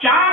4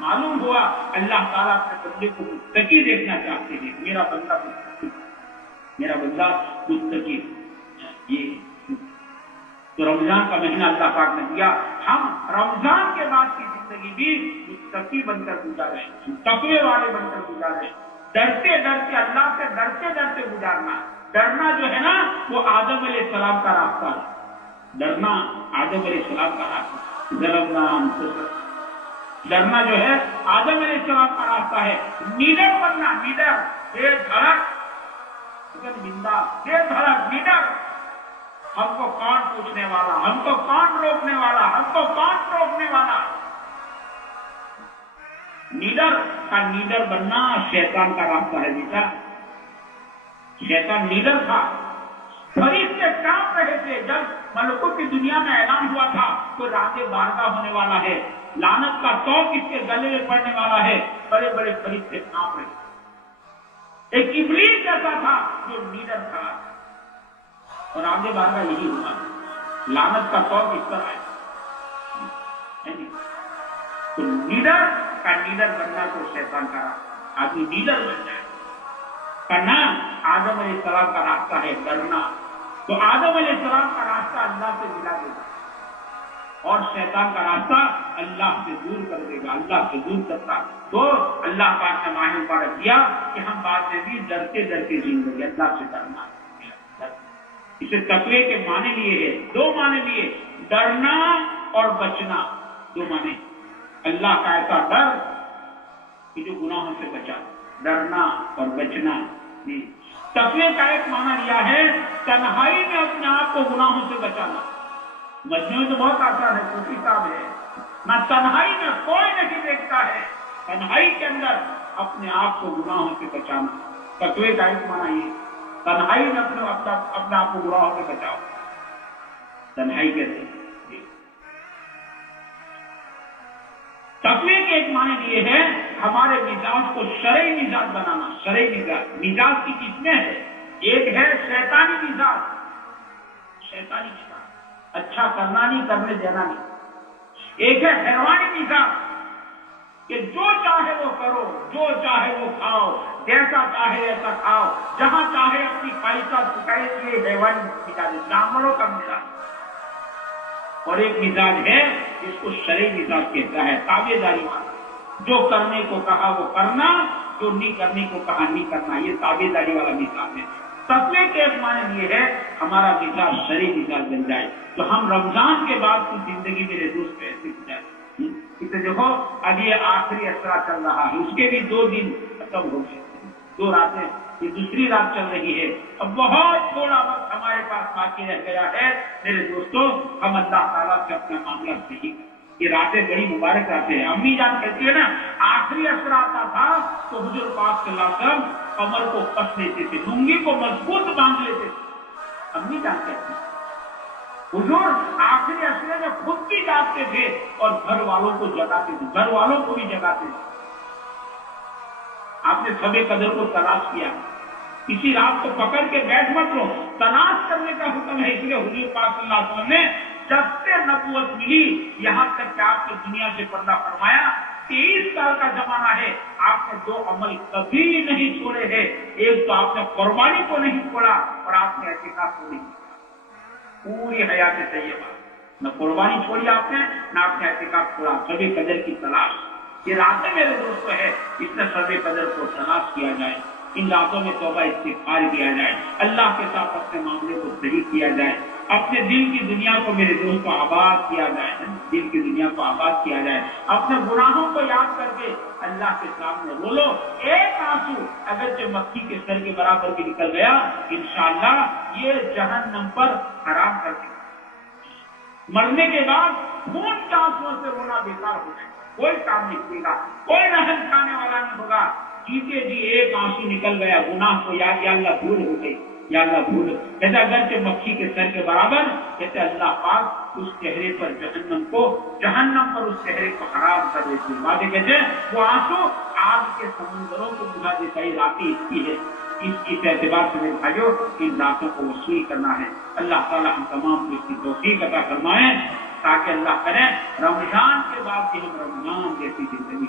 معلوم ہوا اللہ تعالیٰ اپنے بندے کو متقی دیکھنا چاہتے ہیں. میرا بندہ متقی، میرا بندہ متقی. یہ تو رمضان کا مہینہ اللہ پاک نے دیا، ہم رمضان کے بعد کی زندگی بھی متقی بن کر گزارے، تقوی والے بن کر گزارے. ڈرتے ڈرتے اللہ سے ڈرتے ڈرتے گزارنا. ڈرنا جو ہے نا وہ آدم علیہ السلام کا راستہ ہے. ڈرنا آدم علیہ السلام کا راستہ. ڈرنا جو ہے آدم علیہ السلام کا راستہ ہے. نیڈر بننا، نیڈر، بے دھڑک، بے دھڑک، نیڈر. ہم کو کون پوچھنے والا، ہم کو کون روکنے والا، ہم کو کون روکنے والا. نیڈر کا نیڈر بننا شیطان کا راستہ ہے بیٹا. شیطان نیڈر تھا. فرشتے کام رہے تھے جب ملکوت کی دنیا میں اعلان ہوا تھا تو رات بارگاہ ہونے والا ہے، لعنت کا توق اس کے گلے میں پڑنے والا ہے. بڑے بڑے فرشتے کام رہے. ایک ابلیس ایسا تھا جو نیڈر تھا اور آگے بارگاہ یہی ہوا. لعنت کا توق اس پر آیا. تو نیڈر کا نیڈر بننا تو شیطان کا راستہ. آدمی نیڈر بن جائے. کرنا آدم علیہ السلام کا راستہ ہے ڈرنا. تو آدم علیہ السلام کا راستہ اللہ سے ملا دے گا اور شیطان کا راستہ اللہ سے دور کر دے گا. اللہ سے دور کرتا تو اللہ پاک نے ماہ مبارک دیا کہ ہم بعد میں بھی ڈرتے ڈرتے زندگی اللہ سے ڈرنا. اسے تقوی کے معنی لیے ہے، دو معنی لیے، ڈرنا اور بچنا. دو معنی. اللہ کا ایسا ڈر کہ جو گناہوں سے بچا، ڈرنا اور بچنا. تقوی کا ایک معنی لیا ہے تنہائی میں اپنے آپ کو گناہوں سے بچانا. مجموعی تو بہت آسان ہے، صوفی صاحب ہے نہ، تنہائی میں کوئی نہیں دیکھتا ہے، تنہائی کے اندر اپنے آپ کو گناہوں سے بچانا. تقوی کا ایک معنی یہ، تنہائی میں اپنے آپ کو گناہوں سے بچاؤ. تنہائی کیسے؟ تقوی کے ایک معنی یہ ہے ہمارے مزاج کو شرعی مزاج بنانا. شرعی مزاج، مزاج کی قسمیں ہے. ایک ہے شیطانی مزاج. شیطانی مزاج اچھا کرنا نہیں، کرنے دینا نہیں. ایک ہے حیوانی مزاج کہ جو چاہے وہ کرو، جو چاہے وہ کھاؤ، جیسا چاہے ایسا کھاؤ، جہاں چاہے اپنی خواہشات پکائے. یہ حیوانی مزاج، جانوروں کا مزاج. اور ایک مزاج ہے جس کو شرعی مزاج کہتا ہے، تابع داری والا. جو کرنے کو کہا وہ کرنا، جو نہیں کرنے کو کہا نہیں کرنا. یہ تابع داری والا مزاج ہے. تقوی کے ایک معنی یہ ہے ہمارا مزاج شرعی مزاج بن جائے. تو ہم رمضان کے بعد کی زندگی میرے دوست ایسے گزارے. اسے دیکھو اب یہ آخری اسرا چل رہا ہے، اس کے بھی 2 دن ختم ہو گئے، 2 راتیں، یہ دوسری رات چل رہی ہے. اب بہت تھوڑا وقت ہمارے پاس باقی رہ گیا ہے. میرے دوستوں، ہم اللہ تعالیٰ سے اپنا معاملہ صحیح کریں. یہ راتیں بڑی مبارک راتیں ہیں. امی جان کہتی ہے نا آخری اثر آتا تھا تو حضور پاک صلی اللہ علیہ وسلم کمر کو کس لیتے تھے، لنگی کو مضبوط باندھ لیتے تھے. امی جان کہتی ہے حضور آخری اثر میں خود بھی جاگتے تھے اور گھر والوں کو جگاتے تھے، گھر والوں کو بھی جگاتے تھے. آپ نے شب قدر کو تلاش کیا، کسی رات کو پکڑ کے بیٹھ مت لو، تلاش کرنے کا حکم ہے. اس لیے حضور پاک صلی اللہ علیہ وسلم نے جب سے نبوت ملی یہاں تک کہ آپ نے دنیا سے پردہ فرمایا 23 سال کا زمانہ ہے، آپ نے 2 عمل کبھی نہیں چھوڑے ہیں. ایک تو آپ نے قربانی کو نہیں چھوڑا اور آپ نے اعتکاف کو نہیں چھوڑا. پوری حیات طیبہ نہ قربانی چھوڑی آپ نے، نہ آپ نے اعتکاف چھوڑا. شب قدر کی تلاش، یہ راتیں میرے دوستوں ہے، اس نے شب قدر کو تلاش کیا جائے. ان راتوں میں توبہ استغفار کیا جائے، اللہ کے ساتھ اپنے معاملے کو صحیح کیا جائے، اپنے دل کی دنیا کو میرے دوست کو آباد کیا جائے، دل کی دنیا کو آباد کیا جائے. اپنے گناہوں کو یاد کر کے اللہ کے سامنے رو لو. ایک آنسو اگرچہ مکھی کے سر کے برابر بھی نکل گیا، انشاءاللہ یہ جہنم پر حرام کر دے. مرنے کے بعد خون کے آنسوؤں سے رونا بیکار ہو جائے، کوئی کام نہیں کرے گا، کوئی رحم کھانے والا نہیں ہوگا. جیتے جی ایک آنسو نکل گیا، گناہ کو یاد، یا اللہ بھول ہو گئی، یا اللہ بھول. کہتے اگرچہ مکھی کے سر کے برابر، کہتے اللہ پاک اس چہرے پر جہنم پر اس چہرے کو حرام کر دیتی. باتیں کہتے وہ آنسو آگ کے سمندروں کو بجھا دیتا. یہ راتیں اس کی ہے. اس اعتبار سے میرے بھائیوں ان راتوں کو وصول کرنا ہے. اللہ تعالیٰ ہم تمام کو اس کی توفیق عطا فرمائے تاکہ اللہ کرے رمضان کے بعد بھی ہم رمضان جیسی زندگی